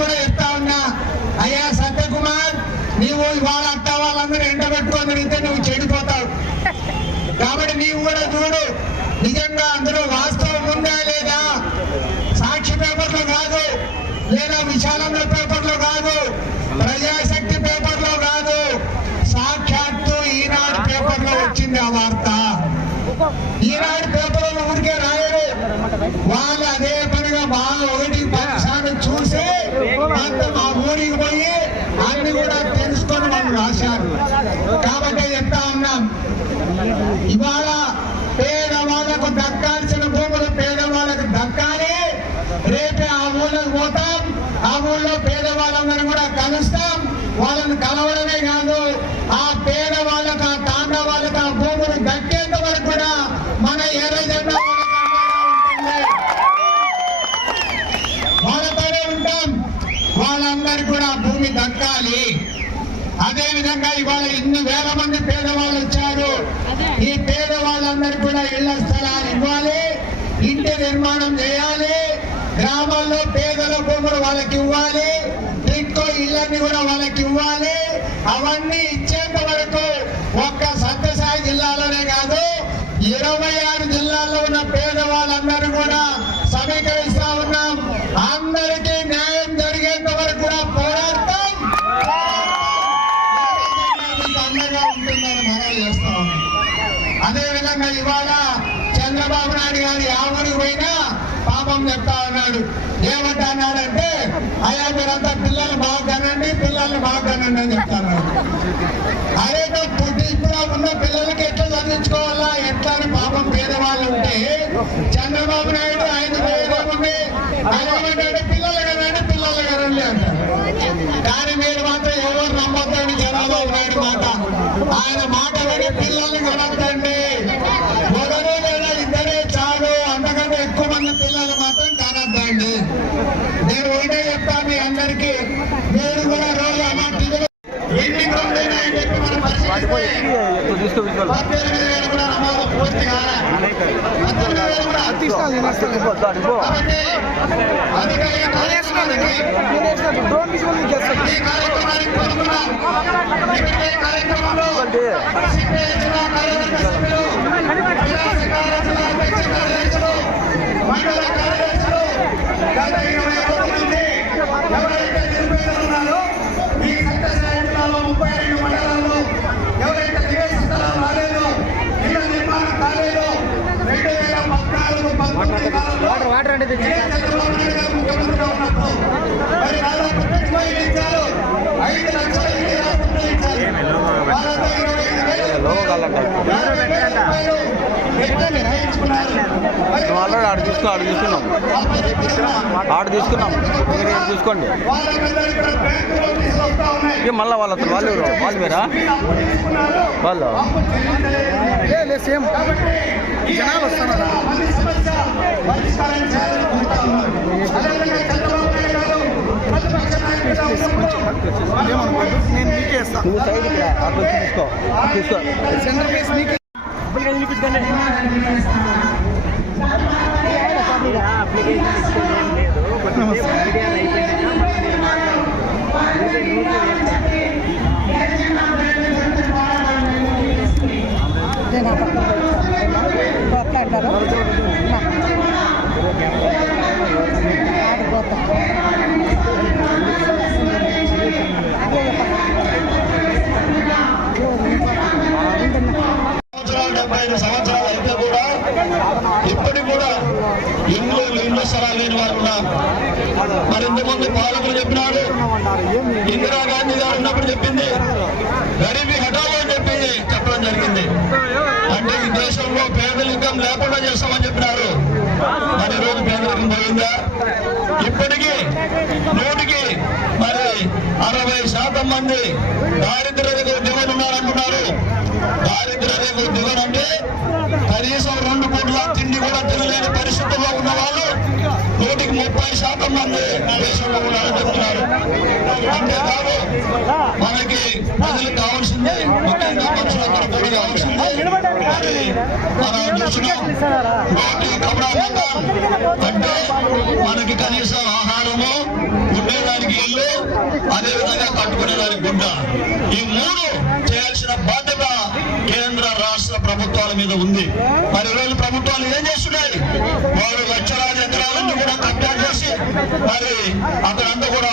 కూడా చెప్తా ఉన్నా. అయ్యా సత్యకుమార్ నీవు ఇవాళ అత్త వాళ్ళందరూ ఎండ పెట్టుకొని తిరిగితే నువ్వు చెడిపోతావు. కాబట్టి నీవు కూడా చూడు నిజంగా అందులో వాస్తవం ఉందా లేదా? సాక్షి పేపర్లు కాదు లేదా విశాలంలో పేపర్లు కాదు ప్రజాశక్తి పేపర్లో కాదు సాక్షాత్తు ఈనాడు పేపర్లో వచ్చింది ఆ వార్త. ఈనాడు పేపర్లో ఊరికే రాయరు. వాళ్ళు అదే ఊళ్ళో పేదవాళ్ళందరూ కూడా కలుస్తాం. వాళ్ళని కలవడమే కాదు ఆ పేదవాళ్ళకు ఆ తాండ వాళ్ళకు ఆ దక్కేంత వరకు కూడా మన ఎర్ర జెండా వాళ్ళతోనే ఉంటాం. వాళ్ళందరికీ కూడా భూమి దక్కాలి అదే విధంగా ఇవాళ ఇన్ని వేల మంది పేదవాళ్ళు వచ్చారు. ఈ పేదవాళ్ళందరికీ కూడా ఇళ్ళ స్థలాలు ఇవ్వాలి. ఇంటి నిర్మాణం చేయాలి. గ్రామాల్లో పేదల భూములు వాళ్ళకి ఇవ్వాలి ఇంకో ఇళ్ళని కూడా వాళ్ళకి ఇవ్వాలి. అవన్నీ ఇచ్చేంత వరకు ఒక్క సత్యసాయి జిల్లాలోనే కాదు ఇరవై ఆరు జిల్లాల్లో ఉన్న పేదవాళ్ళందరూ కూడా సమీకరిస్తా ఉన్నాం. అందరికీ న్యాయం జరిగేంత వరకు కూడా పోరాడతాం. అందంగా ఉంటుందని మనం చేస్తా ఉన్నాం. అదేవిధంగా ఇవాళ చంద్రబాబు నాయుడు గారు ఆ ఊరికి పోయినా పాపం చెప్తా ఉన్నాడు. ఏమంటా అన్నాడంటే అయ్యా మీరంతా పిల్లలు బాగా కనండి పిల్లల్ని బాగా కనండి అని చెప్తాను అరే పుట్టి ఇప్పుడు ఉన్న పిల్లలకి ఎట్లా చదివించుకోవాలా? ఎట్లా అని పాపం పేదవాళ్ళు ఉంటే చంద్రబాబు నాయుడు ఆయన పేదముంది ఉంది ఏమంటాడు పిల్లలు కనండి పిల్లలు కనండి అంటారు కానీ మీరు మాత్రం ఎవరు నమ్మొద్దండి చంద్రబాబు నాయుడు మాట ఆయన మాట విని పిల్లల్ని కనొద్దండి ఒకరు లేదా ఇద్దరే చాలు వాళ్ళ పిల్లలు మాత్రం కానద్దండి నేను ఒకటే చెప్తా మీ అందరికీ మీరు కూడా రోజు ఎన్ని గ్రౌండ్ అని చెప్పి మనం పరిశీలిస్తే పద్దెనిమిది వేలు కూడా నమోదు పూర్తి కాలే. పద్దెనిమిది వేలు కూడా ఈ కార్యక్రమానికి పాల్గొన్న కార్యక్రమంలో కార్యవర్గ సభ్యులు, కాలంలో ఇదే చంద్రబాబు నాయుడు గారు ఆడ తీసుకో ఆడ తీసుకున్నాం. అప్పచెప్పిన ఆడ తీసుకున్నాం. మీరు చూసుకోండి. ఇక మళ్ళీ వాళ్ళ వాళ్ళు ఎవరు? వాళ్ళు మీరా వాళ్ళు? సేమ్. జనాలు వస్తున్నారు. నేను మీకే ఇస్తాను నువ్వు తీసుకో. తీసుకో. సెంటర్ ప్లేస్ మీకే. సంవత్సరాలు పాలకులు చెప్పినారు. ఇందిరాగాంధీ గారు ఉన్నప్పుడు చెప్పింది. గరీబీ హఠాలో చెప్పింది. చెప్పడం జరిగింది. అంటే ఈ దేశంలో పేదరికం లేకుండా చేస్తామని చెప్పినారు. మరి రోజు పేదరికం పోయిందా? ఇప్పటికీ నూటికి మరి అరవై శాతం మంది దారిద్ర్య రేఖకు ఉన్నారనుకున్నారు. ఉన్నారంటున్నారు దారిద్ర్య రేఖకు ముప్పై మంది దేశంలో ఉన్నారని చెప్తున్నారు అంతేకాదు మనకి ప్రజలకు కావాల్సింది ముఖ్యంగా మనుషులందరూ కూడా కావాల్సింది మరి మనం చూస్తున్నాం రోటీ కపడా మకాన్ అంటే మనకి కనీసం ఆహారము ఉండేదానికి ఇల్లు అదేవిధంగా కట్టుకునేదానికి గుడ్డ ఈ మూడు చేయాల్సిన బాధ్యత కేంద్ర రాష్ట్ర ప్రభుత్వాల మీద ఉంది. మరి అక్కడంతా కూడా